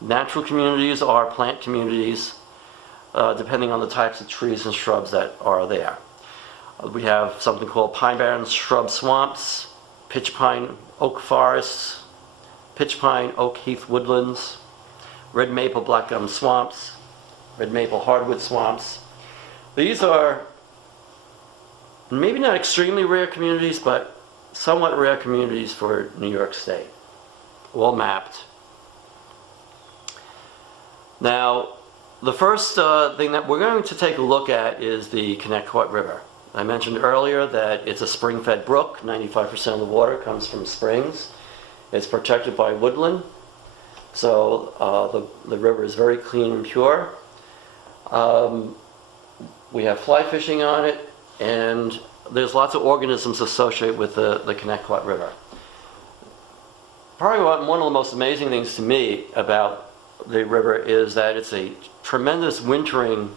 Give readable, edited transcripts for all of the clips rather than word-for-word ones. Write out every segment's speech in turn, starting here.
Natural communities are plant communities, depending on the types of trees and shrubs that are there. We have something called pine barrens, shrub swamps, pitch pine oak forests, pitch pine oak heath woodlands, red maple black gum swamps, red maple hardwood swamps. These are maybe not extremely rare communities, but somewhat rare communities for New York State, all mapped. Now, the first thing that we're going to take a look at is the Connecticut River. I mentioned earlier that it's a spring-fed brook. 95% of the water comes from springs. It's protected by woodland, so the river is very clean and pure. We have fly fishing on it, and there's lots of organisms associated with the Connecticut River. Probably one of the most amazing things to me about the river is that it's a tremendous wintering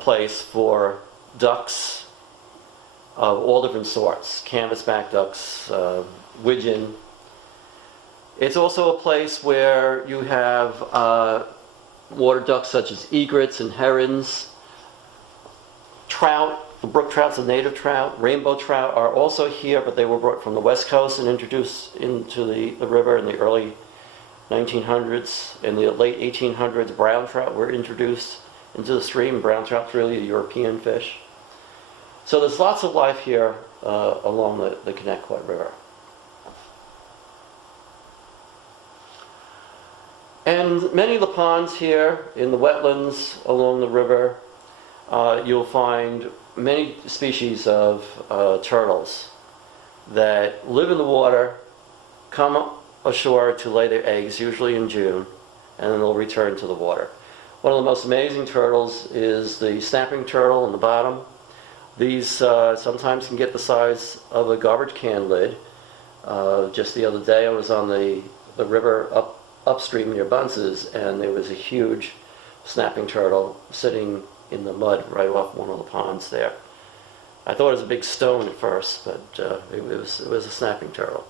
place for ducks of all different sorts, canvasback ducks, widgeon. It's also a place where you have water ducks such as egrets and herons. Trout, the brook trout's a native trout. Rainbow trout are also here, but they were brought from the West Coast and introduced into the river in the early 1900s. In the late 1800s, brown trout were introduced into the stream. Brown trout's really a European fish. So there's lots of life here along the Connecticut River. And many of the ponds here in the wetlands along the river, you'll find many species of turtles that live in the water, come ashore to lay their eggs, usually in June, and then they'll return to the water. One of the most amazing turtles is the snapping turtle on the bottom. These sometimes can get the size of a garbage can lid. Just the other day I was on the river upstream near Bunce's, and there was a huge snapping turtle sitting in the mud right off one of the ponds there. I thought it was a big stone at first, but it was a snapping turtle.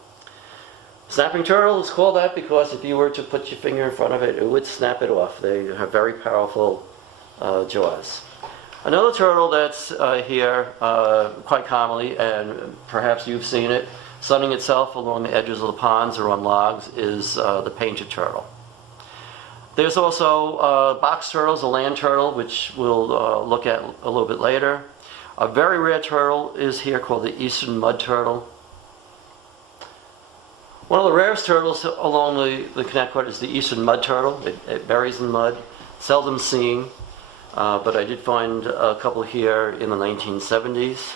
Snapping turtle is called that because if you were to put your finger in front of it, it would snap it off. They have very powerful jaws. Another turtle that's here quite commonly, and perhaps you've seen it, sunning itself along the edges of the ponds or on logs, is the painted turtle. There's also box turtles, a land turtle, which we'll look at a little bit later. A very rare turtle is here called the eastern mud turtle. One of the rarest turtles along the Connecticut is the eastern mud turtle. It buries in mud, seldom seen, but I did find a couple here in the 1970s.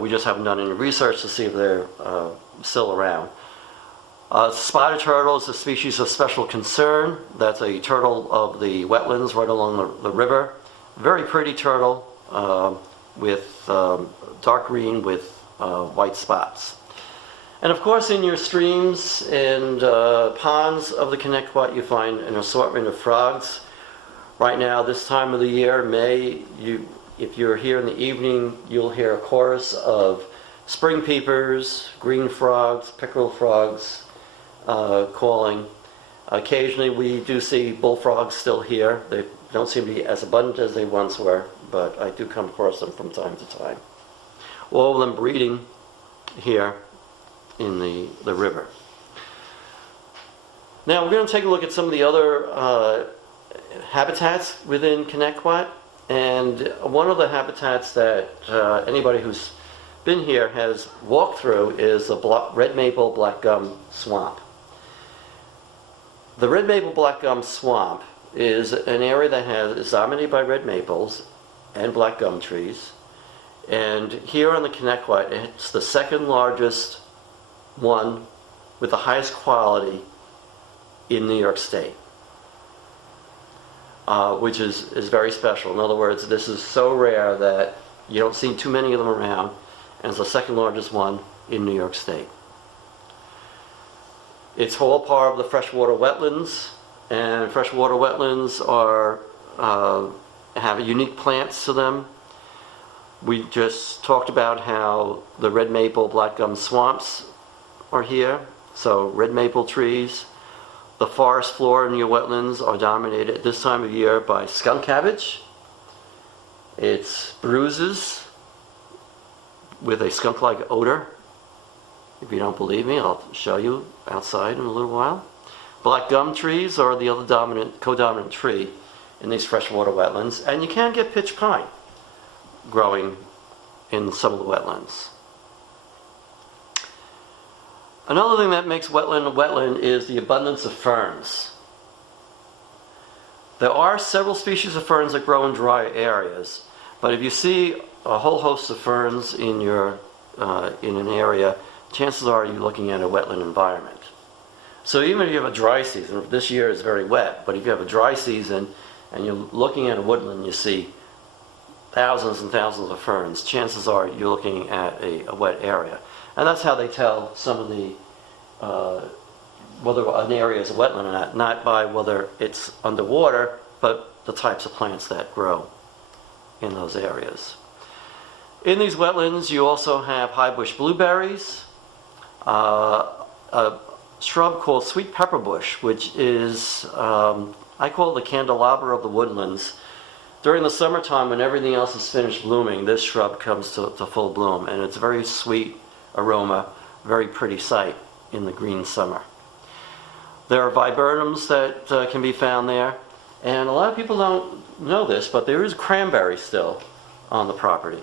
We just haven't done any research to see if they're still around. Spotted turtle is a species of special concern. That's a turtle of the wetlands right along the river. Very pretty turtle with dark green with white spots. And of course in your streams and ponds of the Connecticut you find an assortment of frogs. Right now, this time of the year, May, if you're here in the evening, you'll hear a chorus of spring peepers, green frogs, pickerel frogs calling. Occasionally we do see bullfrogs still here. They don't seem to be as abundant as they once were, but I do come across them from time to time. All of them breeding here in the river. Now we're going to take a look at some of the other habitats within Connecticut, and one of the habitats that anybody who's been here has walked through is the red maple black gum swamp. The red maple black gum swamp is an area that is dominated by red maples and black gum trees, and here on the Connecticut it's the second largest one with the highest quality in New York State. Which is very special. In other words, this is so rare that you don't see too many of them around, and it's the second largest one in New York State. It's all part of the freshwater wetlands, and freshwater wetlands have unique plants to them. We just talked about how the red maple black gum swamps are here, so red maple trees, The forest floor in your wetlands are dominated at this time of year by skunk cabbage. It's bruises with a skunk-like odor. If you don't believe me, I'll show you outside in a little while. Black gum trees are the other co-dominant tree in these freshwater wetlands, and you can get pitch pine growing in some of the wetlands. Another thing that makes wetland a wetland is the abundance of ferns. There are several species of ferns that grow in dry areas, but if you see a whole host of ferns in an area, chances are you're looking at a wetland environment. So even if you have a dry season, this year is very wet, but if you have a dry season and you're looking at a woodland, you see thousands and thousands of ferns, chances are you're looking at a wet area. And that's how they tell some of the, whether an area is a wetland or not by whether it's underwater, but the types of plants that grow in those areas. In these wetlands, you also have high bush blueberries, a shrub called sweet pepper bush, which is, I call it the candelabra of the woodlands. During the summertime, when everything else is finished blooming, this shrub comes to full bloom, and it's a very sweet aroma, very pretty sight in the green summer. There are viburnums that can be found there, and a lot of people don't know this, but there is cranberry still on the property.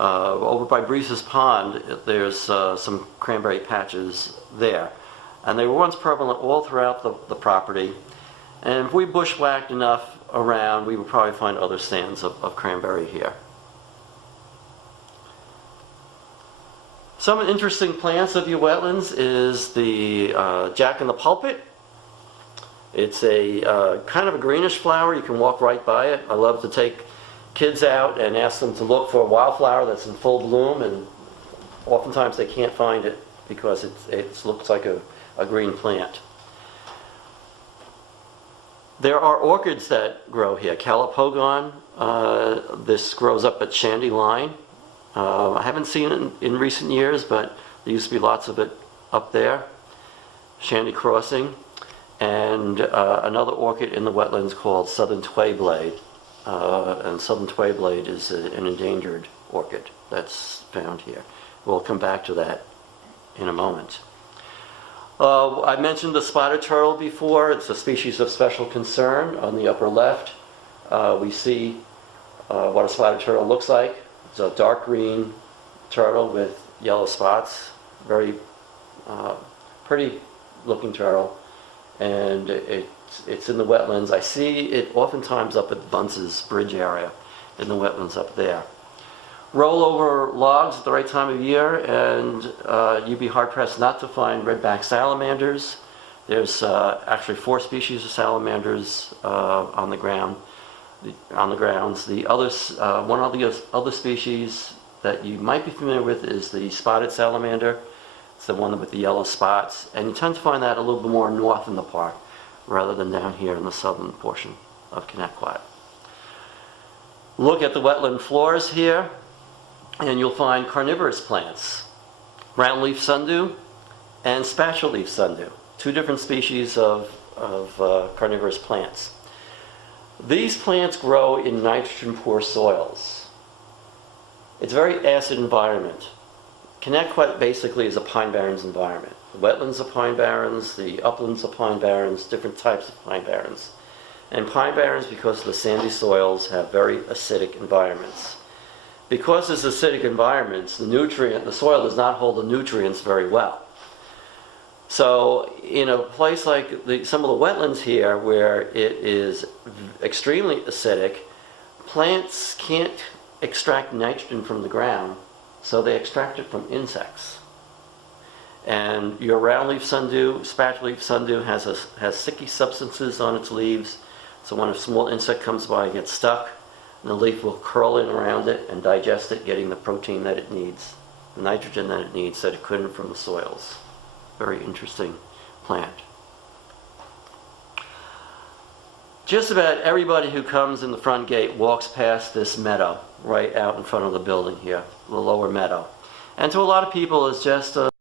Over by Breeze's Pond, there's some cranberry patches there, and they were once prevalent all throughout the property, and if we bushwhacked enough around, we would probably find other stands of cranberry here. Some interesting plants of your wetlands is the jack-in-the-pulpit. It's a kind of a greenish flower. You can walk right by it. I love to take kids out and ask them to look for a wildflower that's in full bloom, and oftentimes they can't find it because it looks like a green plant. There are orchids that grow here. Calipogon, this grows up at Shandy Line. I haven't seen it in recent years, but there used to be lots of it up there. Shandy Crossing. And another orchid in the wetlands called Southern Twayblade. And Southern Twayblade is an endangered orchid that's found here. We'll come back to that in a moment. I mentioned the spotted turtle before. It's a species of special concern. On the upper left, we see what a spotted turtle looks like. It's a dark green turtle with yellow spots. Very pretty looking turtle. And it's in the wetlands. I see it oftentimes up at Bunce's Bridge area in the wetlands up there. Roll over logs at the right time of year, and you'd be hard-pressed not to find redback salamanders. There's actually 4 species of salamanders on the grounds. The others, one of the other species that you might be familiar with is the spotted salamander. It's the one with the yellow spots, and you tend to find that a little bit more north in the park rather than down here in the southern portion of Connecticut. Look at the wetland floors here, and you'll find carnivorous plants, brownleaf sundew and spatulate-leaf sundew, 2 different species of carnivorous plants. These plants grow in nitrogen-poor soils. It's a very acid environment. Connecticut basically is a pine barrens environment. The wetlands are pine barrens, the uplands are pine barrens, different types of pine barrens. And pine barrens, because of the sandy soils, have very acidic environments. Because there's acidic environments, the soil does not hold the nutrients very well. So in a place like some of the wetlands here, where it is extremely acidic, plants can't extract nitrogen from the ground, so they extract it from insects. And your roundleaf sundew, spatulate-leaf sundew has sticky substances on its leaves, so when a small insect comes by, it gets stuck, and the leaf will curl in around it and digest it, getting the protein that it needs, the nitrogen that it needs that it couldn't from the soils. Very interesting plant. Just about everybody who comes in the front gate walks past this meadow right out in front of the building here, the lower meadow. And to a lot of people, it's just a